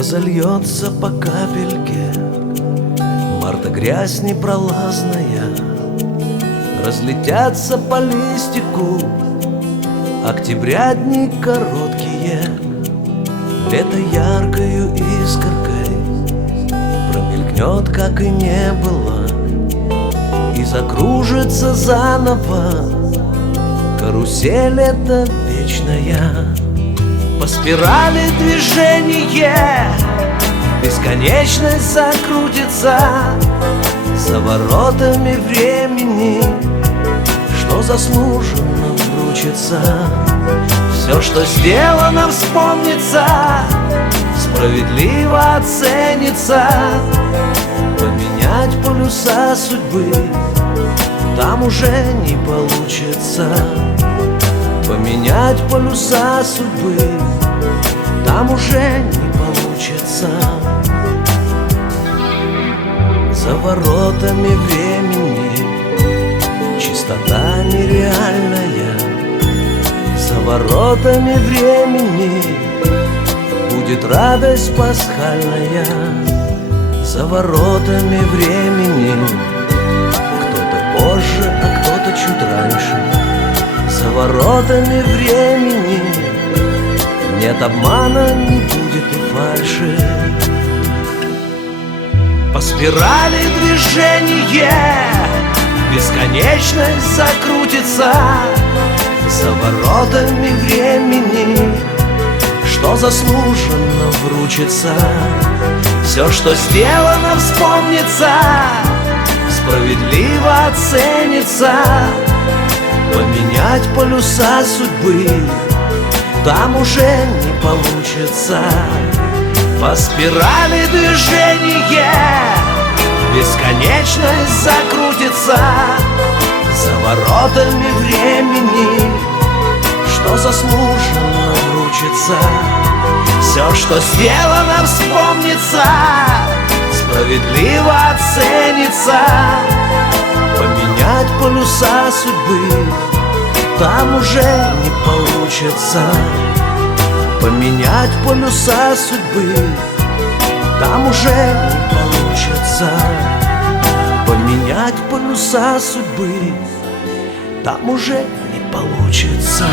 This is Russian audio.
Разольется по капельке марта грязь непролазная, разлетятся по листику октября дни короткие. Лето яркою искоркой промелькнет, как и не было, и закружится заново карусель эта вечная. По спирали движение бесконечность закрутится за воротами времени, что заслуженно вручится. Все, что сделано, вспомнится, справедливо оценится. Поменять полюса судьбы там уже не получится. Поменять полюса судьбы там уже не получится. За воротами времени чистота нереальная. За воротами времени будет радость пасхальная. За воротами времени кто-то позже, а кто-то чуть раньше. За воротами времени нет обмана, не будет и фальши. По спирали движение бесконечность закрутится за воротами времени, что заслуженно вручится. Все, что сделано, вспомнится, справедливо оценится. Поменять полюса судьбы там уже не получится. По спирали движения бесконечность закрутится за воротами времени, что заслуженно вручится. Все, что сделано, вспомнится, справедливо оценится. Поменять полюса судьбы там уже не получится. Поменять полюса судьбы там уже не получится. Поменять полюса судьбы там уже не получится.